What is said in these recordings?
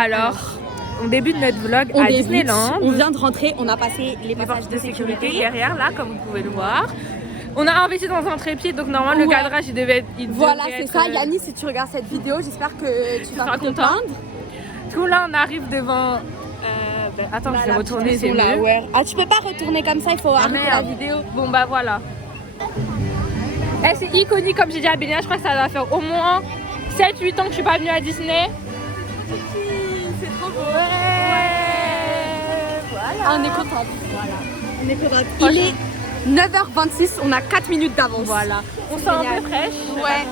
Alors, on débute notre vlog à Disneyland. On vient de rentrer, on a passé les passages de sécurité derrière là, comme vous pouvez le voir. On a investi dans un trépied, donc normalement le cadrage il devait être. Voilà, c'est ça. Yannis, si tu regardes cette vidéo, j'espère que tu vas te plaindre. Du coup, là, on arrive devant. Attends, je vais retourner, c'est mieux. Ouais. Ah, tu peux pas retourner comme ça, il faut arrêter la vidéo. Bon, bah voilà. C'est iconique, comme j'ai dit à Bénia, je crois que ça va faire au moins 7-8 ans que je suis pas venue à Disney. C'est trop beau. Voilà. Ah, on est contente. Voilà. On est contente. Il est 9h26, on a 4 minutes d'avance. Voilà. On sent un peu fraîche. Ouais.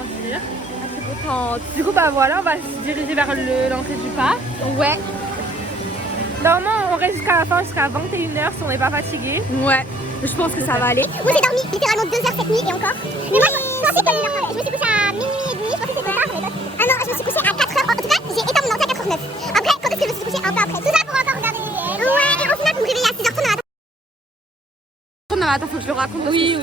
Du coup, bah voilà, on va se diriger vers l'entrée du parc. Ouais. Normalement, on reste jusqu'à la fin, jusqu'à 21h si on n'est pas fatigué. Ouais. Je pense que ça va aller. Moi j'ai dormi littéralement 2 heures cette nuit et encore. Mais moi je pensais que je me suis couchée à minuit et demi, je pensais que c'était tard. Ah non, je me suis couchée à 4h. En tout cas, j'ai éteint mon ordi à 4h09. Après, quand est-ce que je me suis couchée? Un peu après. Tout ça pour encore regarder. Ouais, et au final, pour me réveiller à 6h30 dans la Non, attends, faut que je le raconte. Oui.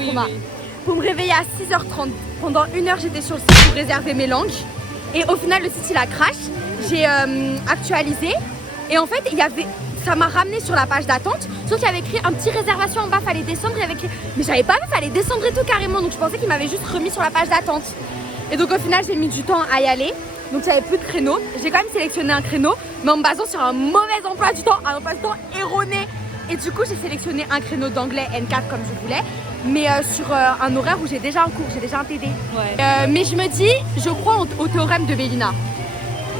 Pour me réveiller à 6h30, pendant 1 heure, j'étais sur le site pour réserver mes langues. Et au final, le site il a crash. J'ai actualisé. Et en fait, ça m'a ramené sur la page d'attente. Sauf qu'il y avait écrit un petit réservation en bas, fallait descendre. Mais j'avais pas vu, fallait descendre et tout carrément. Donc je pensais qu'il m'avait juste remis sur la page d'attente. Et donc au final, j'ai mis du temps à y aller. Donc il n'y avait plus de créneau. J'ai quand même sélectionné un créneau, mais en me basant sur un mauvais emploi du temps, un emploi du temps erroné. Et du coup, j'ai sélectionné un créneau d'anglais N4 comme je voulais. Mais sur un horaire où j'ai déjà un cours, j'ai déjà un TD. Ouais. Mais je me dis, je crois au théorème de Bélina.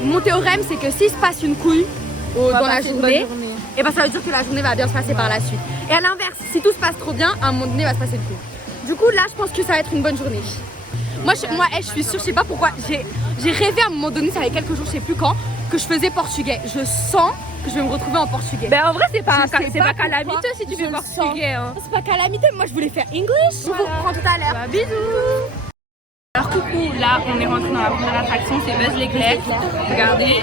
Mon théorème, c'est que s'il se passe une couille dans la journée, et ben ça veut dire que la journée va bien se passer par la suite. Et à l'inverse, si tout se passe trop bien, à un moment donné, il va se passer le coup. Du coup, là, je pense que ça va être une bonne journée. Moi, je suis sûre, je sais pas pourquoi, j'ai rêvé à un moment donné, ça fait quelques jours, je sais plus quand, que je faisais portugais. Je sens que je vais me retrouver en portugais. Ben en vrai, c'est pas calamiteux si tu fais portugais. Hein. C'est pas calamiteux, moi je voulais faire English. Voilà. Je vous reprends tout à l'heure. Bah, bisous. Alors coucou, là on est rentré dans la première attraction, c'est Buzz l'éclair. Regardez.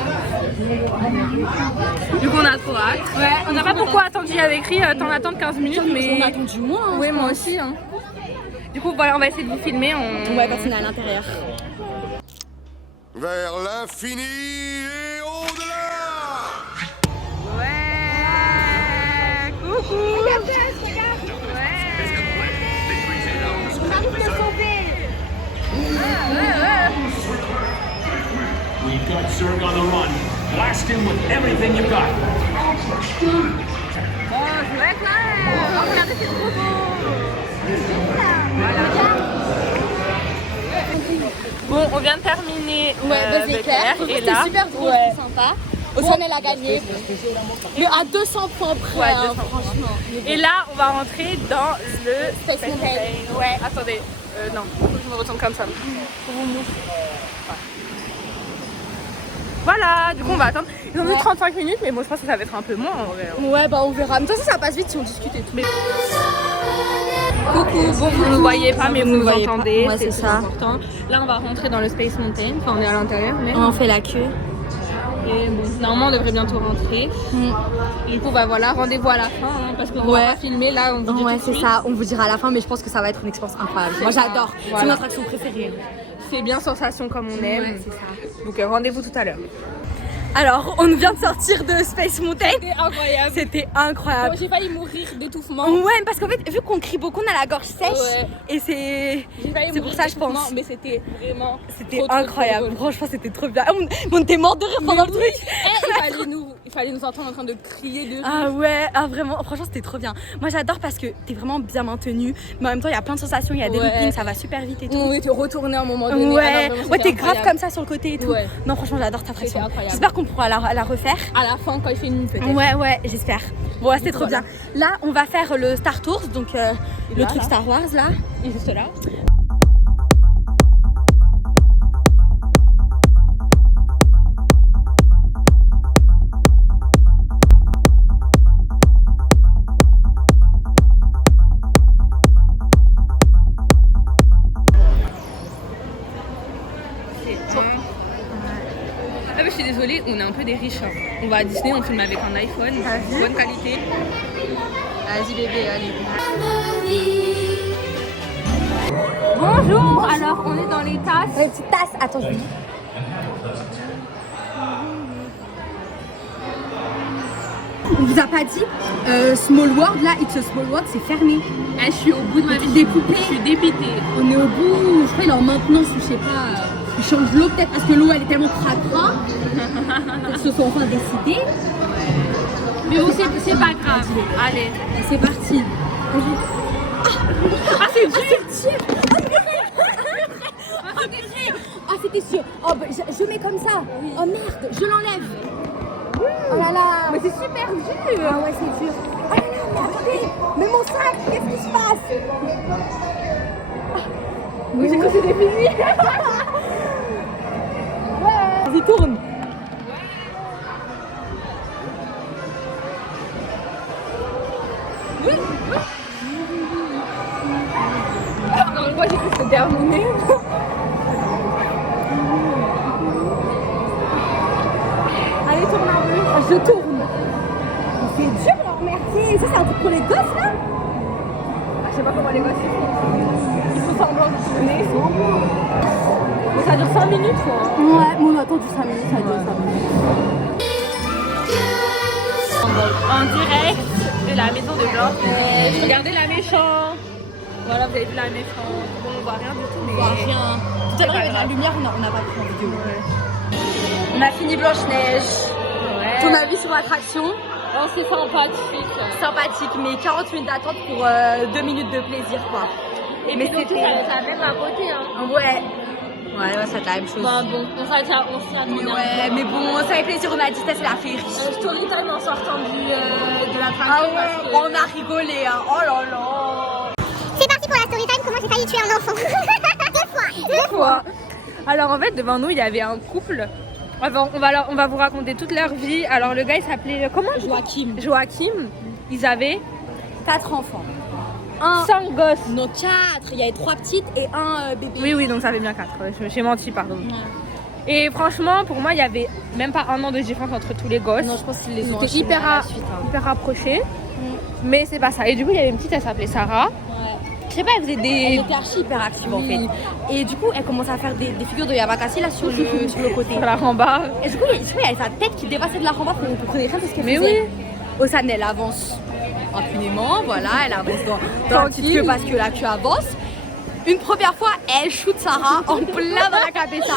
Du coup on a trop hâte. Ouais, on n'a pas pourquoi attendre, il y avait écrit temps d'attente 15 minutes mais... On a attendu moins. Hein, oui, moi aussi. Hein. Du coup voilà, on va essayer de vous filmer. Ouais, parce qu'on est à l'intérieur. Vers l'infini et au-delà. Ouais. Coucou. regarde. On arrive de sauver. We've got Zerg on the run. Blast him with everything you've got. Bon, je vais être là. Regardez, c'est trop beau. Bon, on vient de terminer Buzz l'éclair. et là, c'était super drôle, c'était sympa. Océane, elle a gagné. Mais à 200 points près, ouais, hein, franchement. Et là, on va rentrer dans le Space Mountain. Ouais, attendez. Non, faut que je me retourne comme ça. Pour vous montrer. Voilà, du coup on va attendre. Ils ont dit 35 minutes, mais moi je pense que ça va être un peu moins en vrai. Ouais, bah on verra. Mais de toute façon, ça passe vite si on discute et tout. Mais... Coucou, bon vous ne nous voyez pas, mais vous nous entendez. Ouais, c'est ça. Important. Là on va rentrer dans le Space Mountain, enfin on est à l'intérieur. Mais... On fait la queue. Et bon, normalement on devrait bientôt rentrer. Et du coup bah voilà, rendez-vous à la fin hein, parce qu'on va pas filmer là. On vous dit c'est ça, on vous dira à la fin, mais je pense que ça va être une expérience incroyable. Moi j'adore, c'est mon attraction préférée. C'est bien sensation comme on aime. Ouais, c'est ça. Donc rendez-vous tout à l'heure. Alors, on vient de sortir de Space Mountain. C'était incroyable. C'était incroyable. Bon, j'ai failli mourir d'étouffement. Ouais, parce qu'en fait, vu qu'on crie beaucoup, on a la gorge sèche. Et c'est pour ça, je pense. Mais c'était vraiment. C'était incroyable. Trop franchement, c'était trop bien. On était morts de rire pendant le truc. Il fallait nous entendre en train de crier de rire. Ah ouais, vraiment. Franchement, c'était trop bien. Moi, j'adore parce que t'es vraiment bien maintenu. Mais en même temps, il y a plein de sensations. Il y a des loopings, ça va super vite et tout. On était retourné à un moment donné. Ouais, t'es grave comme ça sur le côté et tout. Ouais. Non, franchement, j'adore ta attraction. J'espère qu'on pourra la refaire. À la fin, quand il fait une peut-être. Ouais, j'espère. Bon, c'était trop bien. Là, on va faire le Star Tours, donc le truc Star Wars là. Et juste là. Ah mais je suis désolée, on est un peu des riches. Hein. On va à Disney, on filme avec un iPhone, bonne qualité. Vas-y bébé, allez. Bonjour, alors on est dans les tasses. Les petites tasses, attends, je on vous a pas dit, Small World là, It's a Small World, c'est fermé. Je suis au bout de ma vie. Des poupées. Je suis dépitée. On est au bout, je crois il est en maintenance ou je sais pas. Ils changent l'eau peut-être parce que l'eau elle est tellement cracra. Ils se sont enfin décidés. Mais bon, c'est pas grave. Allez. C'est parti. Ah, c'est dur. Ah c'était sûr. Oh bah, je mets comme ça. Oh merde, je l'enlève. Oh là là. Mais c'est super dur. Ah ouais c'est dur. Oh là là, mais attendez. Mais mon sac, qu'est-ce qui se passe? Oui, j'ai cru que c'était fini. Vas-y tourne. Non, moi j'ai cru que c'était terminé. Allez tourne un peu. Ah, je tourne. C'est dur là, merci. Ça c'est un truc pour les gosses là? Je sais pas comment les gosses font. Ils font semblant de tourner. Mais ça dure 5 minutes quoi. Ouais, mais on a attendu 5 minutes, ça dure 5 minutes. En direct de la maison de Blanche-Neige. Regardez la méchante. Voilà, vous avez vu la méchante. Bon, on voit rien du tout, mais. On voit rien. Tout à l'heure, avec la lumière, on n'a pas pris en vidéo. On a fini Blanche-Neige. Ouais. Ton avis sur l'attraction? Oh, c'est sympathique. Sympathique, mais 40 minutes d'attente pour 2 minutes de plaisir, quoi. Et mais c'était la même à côté, hein. Ouais. Ouais, ça va être la même chose. Bah bon, on s'y attendait. Ouais, mais bon, ça fait plaisir, on a dit, c'est la féerie. Story time en sortant de l'attraction. Ah ouais, on a rigolé, hein. Oh là là. C'est parti pour la story time, comment j'ai failli tuer un enfant. Deux fois. Alors en fait, devant nous, il y avait un couple. On va vous raconter toute leur vie. Alors le gars, il s'appelait comment? Joachim. Ils avaient 4 enfants. 5 gosses. Non, 4. Il y avait 3 petites et un bébé. Oui, donc ça fait bien 4. J'ai menti, pardon. Ouais. Et franchement, pour moi, il y avait même pas 1 an de différence entre tous les gosses. Non, je pense qu'ils les ont étaient hyper rapprochés. Mais c'est pas ça. Et du coup, il y avait une petite, elle s'appelait Sarah. Ouais. Je sais pas, elle faisait des... Elle était archi hyper active en fait. Et du coup, elle commençait à faire des figures de Yamakasi là sur le côté. Sur la rambarde. Et du coup, il y avait sa tête qui dépassait de la rambarde, on ne comprenait rien de ce qu'elle faisait. Mais oui. Osan, elle avance impunément, voilà, elle avance dans la petite queue parce que la queue avance. Une première fois, elle shoot Sarah en plein dans la cabeza.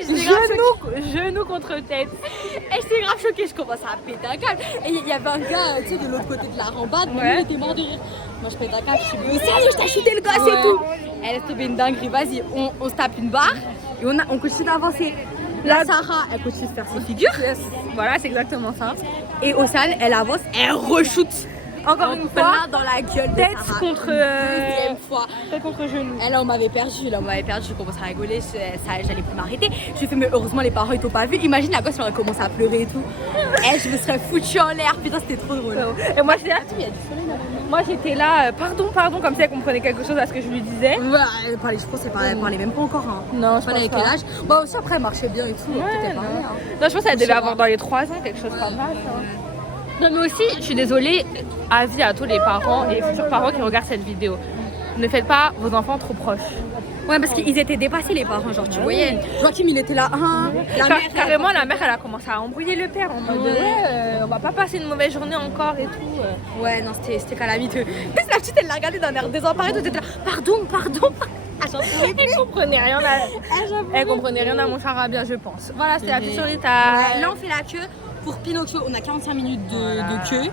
Genou contre tête. Et j'étais grave choquée, je commençais à péter un câble. Et il y avait un gars, tu sais, de l'autre côté de la rambarde, il était mort de rire. Moi je pète un câble, je me dis, sérieux, je t'ai shooté le gosse et tout. Elle laisse tomber une dinguerie, vas-y, on se tape une barre et on continue d'avancer. La Sarah, elle continue de faire ses figures. Voilà, c'est exactement ça. Et Osan, elle avance, elle re-shoot. Encore une fois, dans la gueule de tête Sarah. contre deuxième fois. tête contre genou. Elle, on m'avait perdu, je commençais à rigoler, j'allais plus m'arrêter. Je lui ai fait, mais heureusement les parents ils t'ont pas vu. Imagine la gosse, elle aurait commencé à pleurer et tout. Et je me serais foutue en l'air, putain c'était trop drôle. Et moi j'étais là, moi j'étais là, pardon, comme si elle comprenait quelque chose à ce que je lui disais. Ouais, elle parlait, je pense qu'elle parlait même pas encore. Hein. Non, je pense avec pas. quel âge. Bah aussi après elle marchait bien et tout. Ouais, elle parlait, non. hein. Non, je pense qu'elle devait avoir dans les 3 ans, quelque chose comme ça. Non mais aussi, je suis désolée, avis à tous les parents et futurs parents qui regardent cette vidéo. Ne faites pas vos enfants trop proches. Ouais, parce qu'ils étaient dépassés les parents, genre tu voyais. Joachim il était là, carrément la mère elle a commencé à embrouiller le père en mode on va pas passer une mauvaise journée encore et tout. Ouais, non, c'était calamiteux. Mais la petite elle l'a regardé d'un air désemparé, tout était là, pardon. Elle comprenait rien à mon charabia, je pense. Voilà, c'était la petite story time. Là on fait la queue. Pour Pinocchio, on a 45 minutes de queue.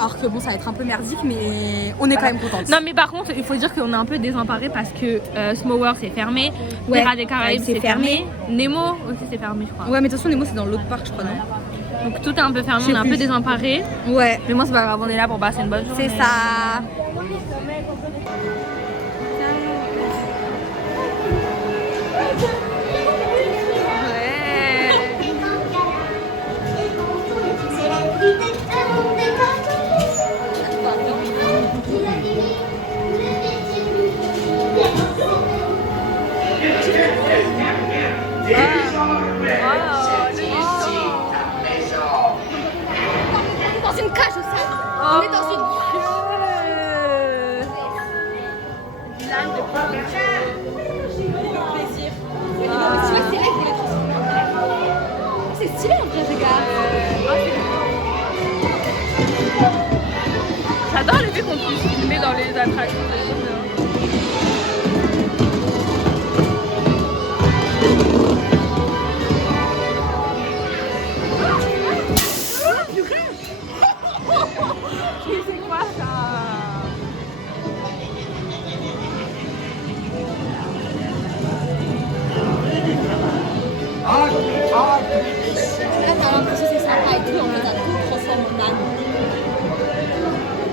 Alors que bon, ça va être un peu merdique, mais on est quand même contente. Non, mais par contre, il faut dire qu'on est un peu désemparés parce que Small World c'est fermé, Pirates des Caraïbes c'est fermé, Nemo aussi c'est fermé, je crois. Ouais, mais de toute façon, Nemo c'est dans l'autre parc, je crois, non? Donc tout est un peu fermé, on est un peu désemparés. Ouais. Mais moi, c'est pas grave, on est là pour passer une bonne journée. C'est ça. Dans une cage aussi. On est dans une plaisir. C'est stylé en vrai, regarde. qu'on puisse filmer dans les attractions. C'est quoi ça? Là, t'as l'impression que c'est sympa et tout, en fait, t'as tout transformé en âne.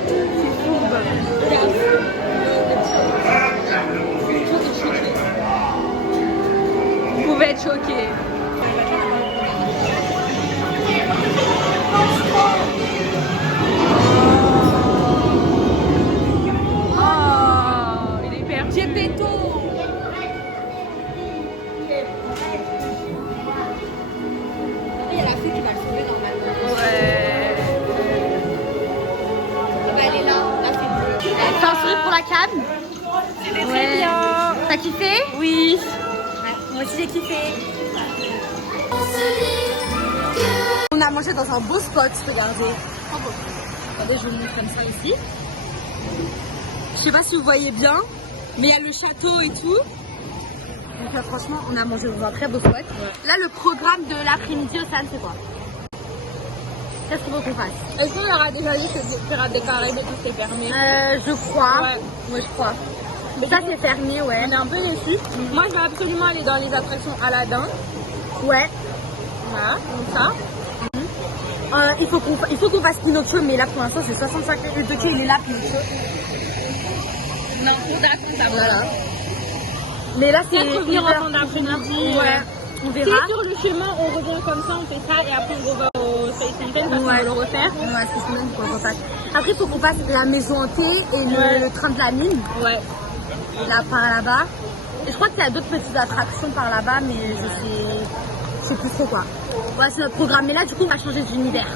C'est fourbe. Regarde. Vous pouvez être choqués. Oh, il est perdu. Gepetto. Il y a la fille qui va le sauver normalement. Ouais. Bah, elle est là, la fille bleue. T'as un sourire pour la cam? C'était très bien. T'as kiffé? Oui. Moi aussi j'ai kiffé. On a mangé dans un beau spot, regardez. Regardez, je vous montre comme ça ici. Je sais pas si vous voyez bien, mais il y a le château et tout. Donc franchement, on a mangé dans un très beau spot. Là, le programme de l'après-midi au San, c'est quoi? Qu'est-ce qu'il faut qu'on fasse? Est-ce qu'on aura déjà dit que Pirates des Caraïbes et tout c'était fermé? Je crois. Ouais. Ouais, je crois. Mais ça, c'est fermé, ouais. On est un peu déçus. Moi, je vais absolument aller dans les attractions Aladdin. Ouais. Voilà, comme ça. Il faut qu'on fasse Pinocchio, mais là pour l'instant c'est 65 minutes. Pinocchio il est là, Pinocchio. Non, on attend ça. Voilà. Mais là c'est. Peut-être revenir en fin d'après-midi. Ouais. On Si verra. sur le chemin on revient comme ça, on fait ça et après on va au Space Mountain parce qu'on va le refaire. Ouais, c'est semaine pour le refaire. Après il faut qu'on fasse la maison hantée et le train de la mine. Ouais. Là par là-bas. Et je crois qu'il y a d'autres petites attractions par là-bas, mais je sais plus trop quoi. Voilà, c'est notre programme. Mais là du coup on va changer d'univers.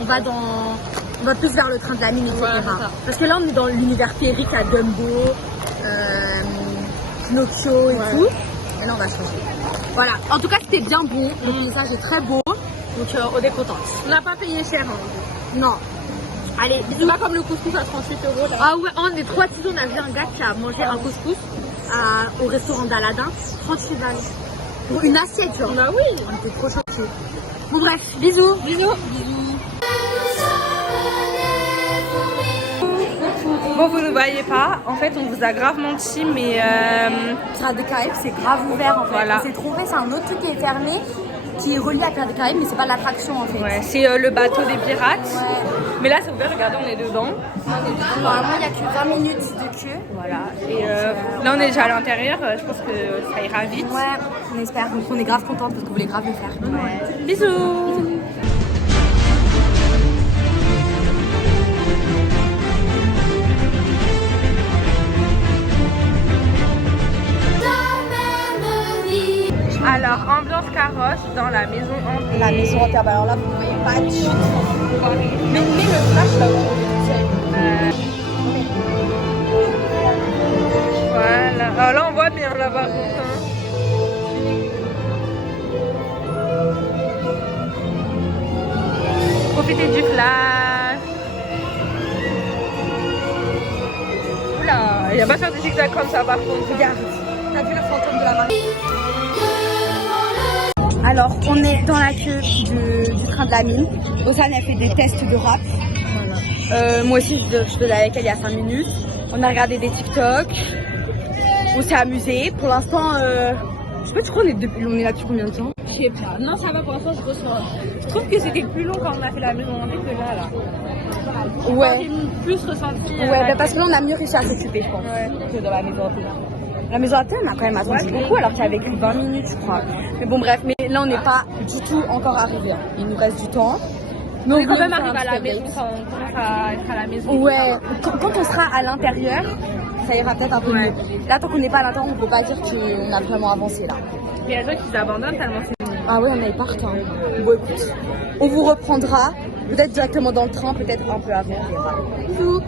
On va plus vers le train de la mine, etc. Ouais, c'est ça. Parce que là on est dans l'univers féerique à Dumbo, Pinocchio et tout. Et là on va changer. Voilà. En tout cas c'était bien bon. Le paysage est très beau. Donc on est contente. On n'a pas payé cher. Hein. Non. Allez, C'est pas comme le couscous à 38 € là. ah ouais, on est 3 tisons. On a vu un gars qui a mangé un couscous au restaurant d'Aladin. 38 balles. Pour une assiette, genre. Bah oui. On était trop choqués. Bon bref, bisous. Bisous. Bon, vous ne voyez pas, en fait on vous a grave menti, mais Pirates des Caraïbes, c'est grave ouvert en fait. Voilà. On s'est trompé, c'est un autre truc qui est fermé, qui est relié à Pirates des Caraïbes, mais c'est pas l'attraction en fait. ouais, c'est le bateau des pirates. Ouais. Mais là c'est ouvert, regardez, on est dedans. Normalement, il n'y a que 20 minutes de queue. Voilà. Et là on est déjà à l'intérieur, je pense que ça ira vite. Ouais, on espère. Donc on est grave contente parce qu'on voulait grave le faire. Ouais. Bisous. Alors, ambiance carrosse dans la maison hantée. La maison hantée, bah alors là, vous ne voyez pas du tout. Mais le flash là où Voilà. Alors là, on voit bien là par contre. Hein. Profitez du flash. Oula, il n'y a pas faire des zigzags comme ça par contre. regarde, t'as vu le fantôme de la marée? Alors, on est dans la queue du train de la mine. Osan a fait des tests de rap. Voilà. Moi aussi, je faisais avec elle il y a 5 minutes. On a regardé des TikTok. On s'est amusé. Pour l'instant, je sais pas, tu crois on est là depuis combien de temps? Je sais pas. Non, ça va pour l'instant, je ressens. Je trouve que c'était plus long quand on a fait la maison hantée que là. Ouais. J'ai plus ressenti. Ouais, bah parce que là, on a mieux réussi à s'occuper, je pense, que dans la maison hantée. La maison hantée, on a quand même attendu beaucoup alors qu'il y avait que 20 minutes, je crois. Mais bon, bref, mais là, on n'est pas du tout encore arrivé. Hein. Il nous reste du temps. Mais On est quand même va arrivé faire à un la petit maison update. quand on commence à être à la maison. Ouais, quand on sera à l'intérieur, ça ira peut-être un peu mieux. Là, tant qu'on n'est pas à l'intérieur, on ne peut pas dire qu'on a vraiment avancé là. Il y a des gens qui abandonnent tellement c'est long. Ah ouais, on est partant. Bon, écoute, on vous reprendra, peut-être directement dans le train, peut-être un peu avant. On verra. Bisous.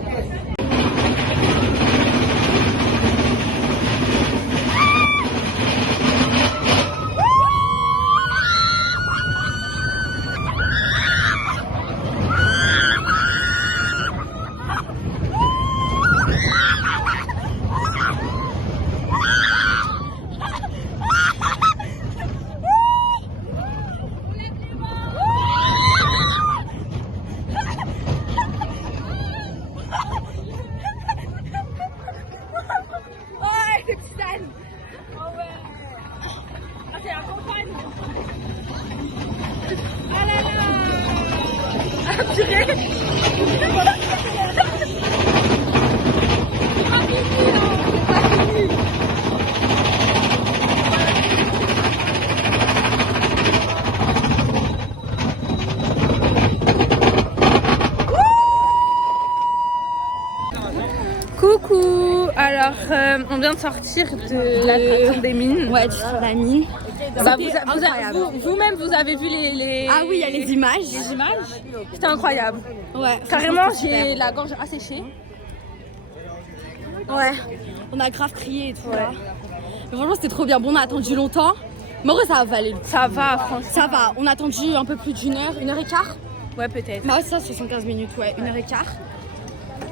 Coucou. Alors, on vient de sortir de l'attraction des mines. Ouais, sur la mine. Bah, Incroyable. vous-même, vous avez vu les... Ah oui, il y a les images. Les images. C'était incroyable. Ouais. Carrément, c'était j'ai super. la gorge asséchée. Ouais. On a grave crié et tout là. Mais franchement, c'était trop bien. Bon, on a attendu longtemps. Mais en vrai, ça a valé le coup. Ça va, franchement. Ça va. On a attendu un peu plus d'une heure, 1h15. Ouais, peut-être. Bah ouais, c'est ça, 75 minutes, ouais, 1h15.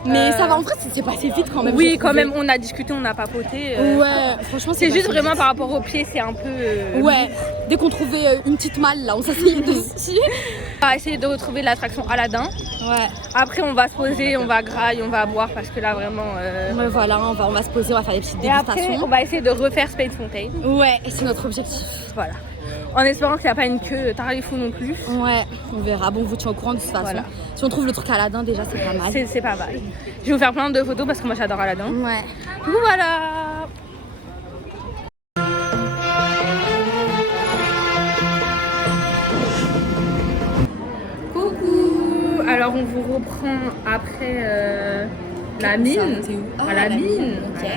Mais ça va, en vrai, c'est passé vite quand même. Oui, j'ai quand trouvé. même, on a discuté, on a papoté. Ouais, franchement, C'est juste passé vraiment vite. par rapport aux pieds, c'est un peu... Ouais, dès qu'on trouvait une petite malle là, on s'asseyait dessus. On va essayer de retrouver l'attraction Aladdin. Ouais. Après, on va se poser, on va grailler, on va boire parce que là, vraiment... Ouais, voilà, on va se poser, on va faire des petites Et après, dégustations. on va essayer de refaire Space Mountain. Ouais, et c'est notre objectif. Voilà. En espérant qu'il n'y a pas une queue tarifou non plus. Ouais, on verra. Bon, on vous tient au courant de toute façon. Voilà. Si on trouve le truc Aladdin, déjà, c'est pas mal. C'est pas mal. Je vais vous faire plein de photos parce que moi, j'adore Aladdin. Ouais. Du coup, voilà. Coucou. Alors, on vous reprend après la mine. T'es où? À la mine. Ok. À la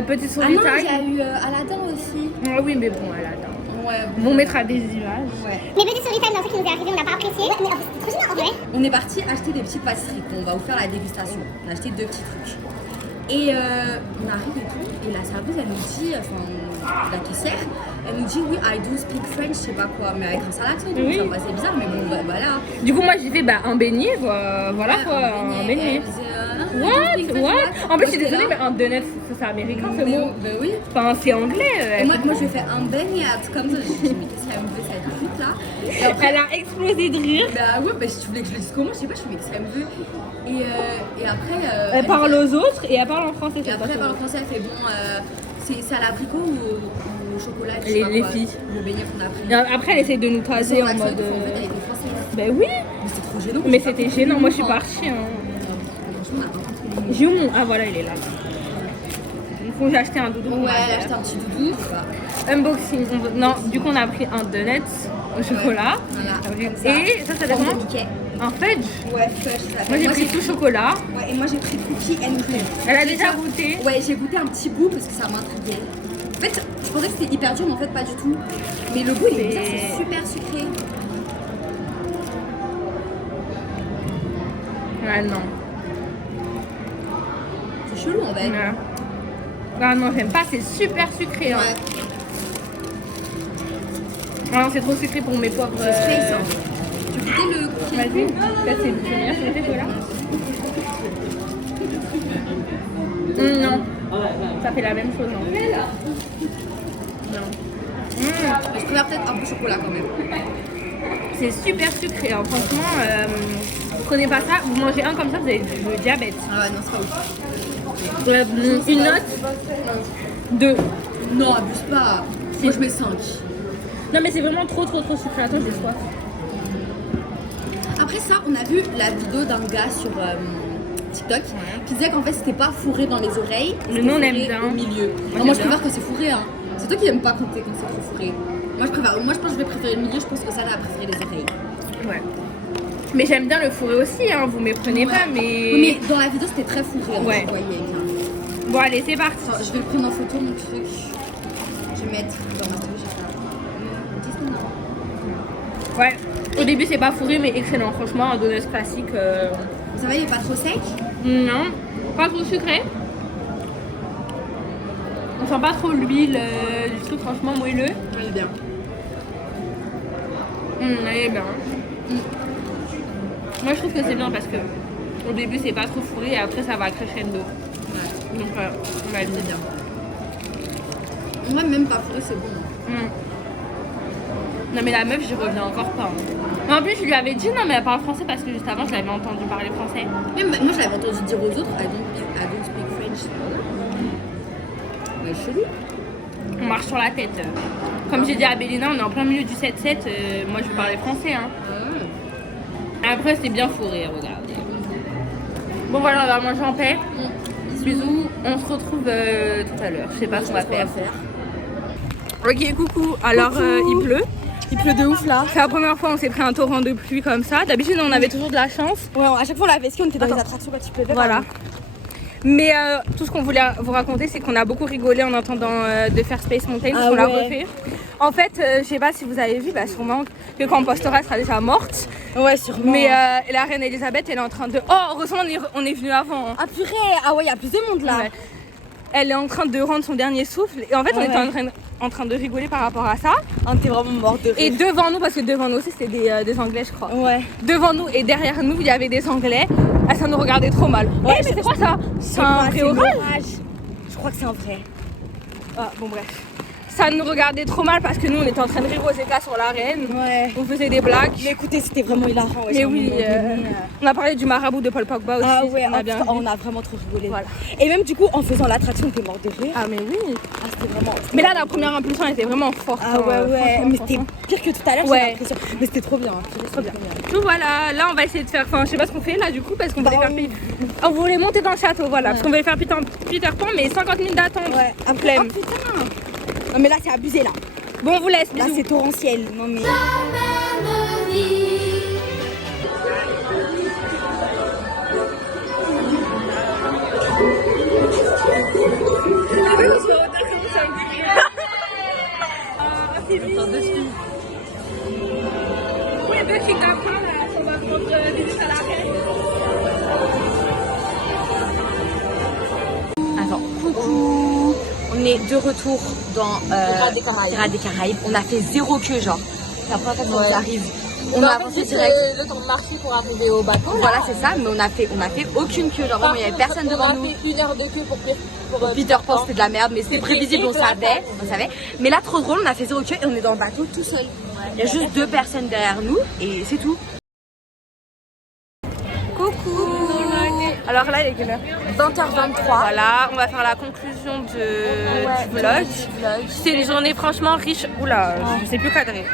mine. Petite Ah souris non, tag. il y a eu Aladdin aussi. Ah oui, mais bon, Aladdin. Ouais. On mettra des images. Ouais. Les petits sourires dans ce qui nous est arrivé, on n'a pas apprécié. Mais c'est trop génial en vrai. On est parti acheter des petites pâtisseries. On va vous faire la dégustation. On a acheté 2 petits trucs. Et on arrive et tout. Et la serveuse, elle nous dit, enfin, la caissière, elle nous dit oui, I do speak French, je sais pas quoi, mais avec un sale accent. Donc Oui. ça me passait bizarre, mais bon, bah, voilà. Du coup, moi, j'ai fait un beignet, quoi. Voilà Ouais, quoi, un Et beignet. elle disait, I do speak French, What? what? En plus, je suis Moi, désolée, j'étais mais un donut, c'est américain ce là. mot. Ben oui. Enfin, c'est anglais. Et moi, je lui ai fait un beignet comme ça. Je me suis dit, mais qu'est-ce qu'elle me veut cette pute là? Et après, Elle a explosé de rire. bah ouais, bah si tu voulais que je le dise comment, je sais pas, je suis mais qu'est-ce qu'elle me veut? Et après. Elle parle aux autres et elle parle en français. Et c'est après, pas elle parle en français, elle fait bon, c'est à l'abricot ou au chocolat? Je sais pas Les quoi, filles. Le beignet qu'on a pris. Et après, elle essaye de nous caser en Son accent, mode. En fait, elle était française. Ben oui, Mais c'était trop gênant. mais c'était gênant. Moi, je suis partie. Hein. Franchement, on a pas compris. J'ai eu mon. Ah, voilà, il est là. Du coup, j'ai acheté un doudou. pour Ouais, ma elle a sœur. acheté un petit doudou. Voilà. Unboxing. Non, du coup, on a pris un donut au chocolat. Voilà. Et ça s'appelle comment? Mickey. Un fudge. Ouais, fudge, ça Moi, j'ai s'appelle. pris tout chocolat. Ouais, et moi j'ai pris cookie and cream. Elle a J'ai déjà goûté. Ouais, j'ai goûté un petit bout parce que ça m'intriguait. En fait, je pensais que c'était hyper dur, mais en fait, pas du tout. Mais le goût, il est bizarre, c'est super sucré. Ah non. C'est chelou en fait. Non. Ah non, j'aime pas, c'est super sucré. Hein. Ouais, Ah non, c'est trop sucré pour mes poivres. c'est space. Hein. Tu goûtais le cookie and Vas-y, cream? ça c'est bien, je vais là. Non, ça fait la même chose. Non. Mais je préfère peut-être un peu chocolat quand même. C'est super sucré, hein. Franchement, vous prenez pas ça, vous mangez un comme ça, vous avez le diabète. Ah ouais, non, c'est pas ouf. Une note 2. Non, abuse pas. Moi je mets 5. Non mais c'est vraiment trop sucré. Attends, j'ai soif. Après ça, on a vu la vidéo d'un gars sur TikTok qui disait qu'en fait c'était pas fourré dans les oreilles, Mais c'était nous, on aime fourré bien. au milieu. Moi, Moi, j'aime je préfère quand c'est fourré. Hein. C'est toi qui aimes pas quand c'est trop fourré. Moi je pense que je vais préférer le milieu, je pense que ça a préféré les oreilles. Ouais. Mais j'aime bien le fourré aussi, hein. Vous méprenez pas, mais... Oui, mais dans la vidéo c'était très fourré. En Ouais. fait, vous voyez bien. Bon allez, c'est parti. Attends, je vais le prendre en photo mon truc. Je vais mettre dans ma story, j'ai pas. Ouais. Au début c'est pas fourré mais excellent. Franchement, un donut classique. Ça va, il est pas trop sec? Non, pas trop sucré. On sent pas trop l'huile du truc, franchement moelleux. Il est bien. Elle est bien. Moi je trouve que c'est bien parce que au début c'est pas trop fourré et après ça va crescendo. Ouais, Donc on va le c'est dire. bien. Moi même pas fourré, c'est bon. Non mais la meuf j'y reviens encore pas. Hein. En plus je lui avais dit non mais elle parle français parce que juste avant je l'avais entendu parler français. Même moi je l'avais entendu dire aux autres, I don't speak French. Mais chelou. On marche sur la tête. Comme j'ai dit à Bélina, on est en plein milieu du 7-7. Moi, je parlais français. Hein. Après, c'était bien fourré, regardez. Bon, voilà, on va manger en paix. Bisous. On se retrouve tout à l'heure. Je sais pas ce qu'on va faire. Ok, coucou. Alors, il pleut. Il pleut de ouf là. C'est la première fois qu'on s'est pris un torrent de pluie comme ça. D'habitude, on avait toujours de la chance. Ouais, à chaque fois on l'avait ski, on était dans les attractions quand il pleuvait. Voilà. Mais tout ce qu'on voulait vous raconter, c'est qu'on a beaucoup rigolé en entendant de faire Space Mountain, parce qu'on l'a refait. En fait, je sais pas si vous avez vu, sûrement que Compostera sera déjà morte. Ouais, sûrement. Mais la reine Elisabeth, elle est en train de... Oh, heureusement, on est venu avant. Hein. Ah purée, ah ouais, il y a plus de monde là. Ouais. Elle est en train de rendre son dernier souffle. Et en fait, on était en train de rigoler par rapport à ça. On était vraiment mort de rire. Et devant nous, parce que devant nous aussi, c'était des Anglais, je crois. Ouais. Devant nous et derrière nous, il y avait des Anglais. Ah, ça nous regardait trop mal. Ouais, mais c'est quoi ça? C'est un vrai orage? Je crois que c'est un vrai. Ah, bon, bref. Ça nous regardait trop mal parce que nous, on était en train de rire aux éclats sur la reine. Ouais. On faisait des blagues. Mais écoutez, c'était vraiment hilarant. Mais oui, on a parlé du marabout de Paul Pogba aussi. Ah ouais, on a vraiment trop rigolé. Voilà. Et même du coup, en faisant l'attraction, on était mort de rire. Ah mais oui. Ah, c'était vraiment... Mais là, la première impulsion était vraiment forte. Ah ouais. Mais c'était pire que tout à l'heure, j'ai l'impression. Mais c'était trop bien. Trop bien. Donc voilà, là, on va essayer de faire... Enfin, je sais pas ce qu'on fait là, du coup, parce qu'on voulait faire... On voulait monter dans le château, voilà. Parce qu'on voulait faire Peter Pan, mais 50 minutes d'attente. Ouais. Un flemme. Oh putain. Non mais là, c'est abusé là. Bon, on vous laisse. Là, c'est torrentiel. Non mais... Attends, coucou. On est de retour dans Pirates des Caraïbes. On a fait 0 queue, genre. C'est la première fois qu'on arrive. On a avancé direct. Le temps de marcher pour arriver au bateau. Voilà, c'est ça, mais on a fait aucune queue. Genre, il n'y avait personne devant nous. On a fait 1 heure de queue pour Peter Pan, c'était de la merde, mais c'était prévisible, on savait. Mais là, trop drôle, on a fait 0 queue et on est dans le bateau tout seul. Il y a juste 2 personnes derrière nous et c'est tout. Coucou. Alors là, il est quelle heure? 20h23. Voilà, on va faire la conclusion du vlog. C'est une journée franchement riche. Oula, je sais plus cadrer.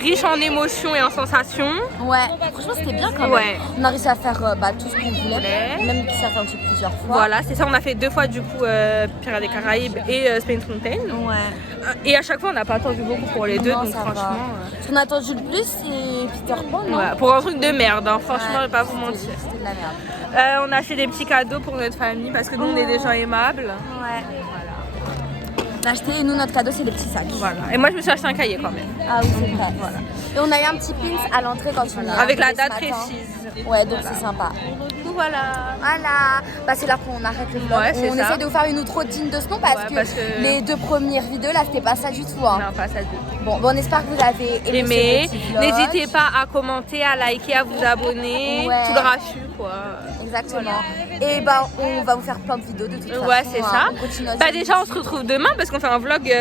Riche en émotions et en sensations. Ouais, franchement c'était bien quand même. Ouais. On a réussi à faire tout ce qu'on voulait, même si ça fait un truc plusieurs fois. Voilà, c'est ça, on a fait 2 fois du coup Pirates des Caraïbes et Space Mountain. Ouais. Et à chaque fois on n'a pas attendu beaucoup pour les deux, donc franchement... Ce qu'on a attendu le plus c'est Peter Pan, non? Ouais, pour un truc de merde, hein. Franchement je vais pas vous mentir. C'était de la merde. On a fait des petits cadeaux pour notre famille parce que nous on est des gens aimables. Ouais. On a acheté et nous notre cadeau c'est des petits sacs. Voilà. Et moi je me suis acheté un cahier quand même. Ah oui c'est vrai. Voilà. Et on a eu un petit pins à l'entrée quand on est avec la date précise. Ouais donc c'est sympa. Voilà. Bah c'est là qu'on arrête le vlog. Ouais, on essaie de vous faire une outro digne de ce nom parce que les 2 premières vidéos là c'était pas ça du tout. Hein. Non pas ça du tout. Bon on espère que vous avez aimé ce petit vlog. N'hésitez pas à commenter, à liker, à vous abonner. Tout le rachu quoi. Exactement. Et bah on va vous faire plein de vidéos de toute façon. Ouais c'est ça. Bah déjà on se retrouve demain parce qu'on fait un vlog.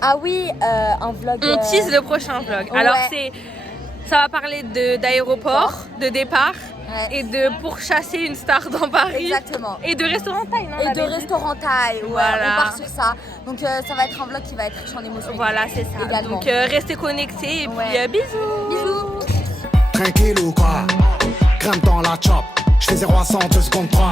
Ah oui, un vlog. On tease le prochain vlog. Alors ça va parler d'aéroport, de départ et de pourchasser une star dans Paris. Exactement. Et de restaurant taille, non? Et de restaurant taille, voilà. On part sur ça. Donc ça va être un vlog qui va être riche en émotions. Voilà, c'est ça. Également. Donc restez connectés et puis bisous. Bisous. Tranquille ou quoi? Grimpe dans la chop. Je fais 0 à 100 2 secondes 3.